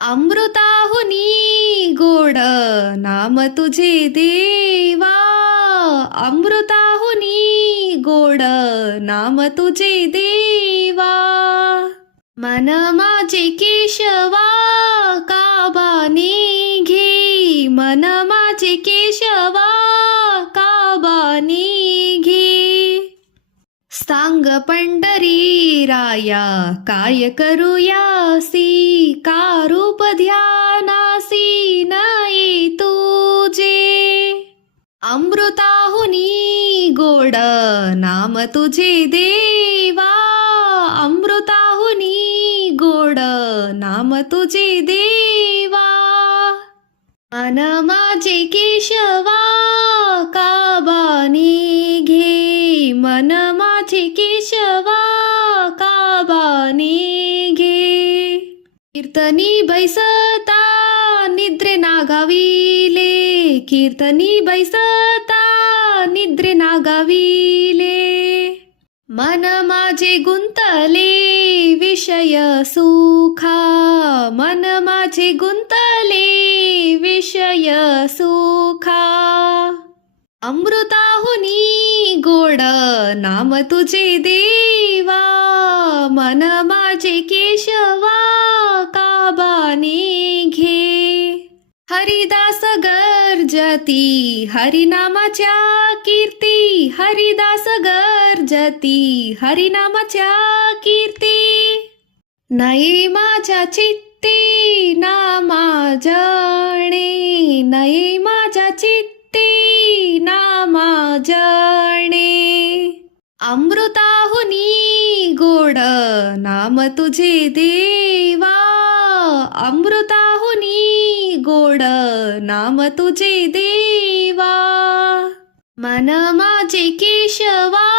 अमृताहुनी गोड नाम तुझे देवा. अमृताहुनी गोड नाम तुझे देवा. मन माझे केशवा काबाने घे. मन माझे केशवा काबाने घे. सांग पंढरी राया काय करूयासी. का रूप ध्यानासी नाही तुझे. अमृताहुनी गोड नाम तुझे देवा. अमृताहुनी गोड नाम तुझे देवा. मन माझे केशवा काबाने घे. मन माझे केशवा काबाने घे. कीर्तनी बैसता निद्रे नागाविले. कीर्तनी बैसता निद्रे नागाविले. मन माझे गुंतले विषय सुखा. मन माझे गुंतले विषय सुखा. अमृताहुनी गोड नाम तुझे देवा. मन माझे केशवा काबाने घे. हरिदास गर्जती हरिनामाच्या कीर्ती. हरिदास गर्जती हरिनामाच्या कीर्ती. नाही माझ्या चित्ती नामा जणे. नाही माझ्या चित्ती नामा जणे. अमृताहुनी गोड नाम तुझे देवा. अमृताहुनी गोड नाम तुझे देवा. मन माझे केशवा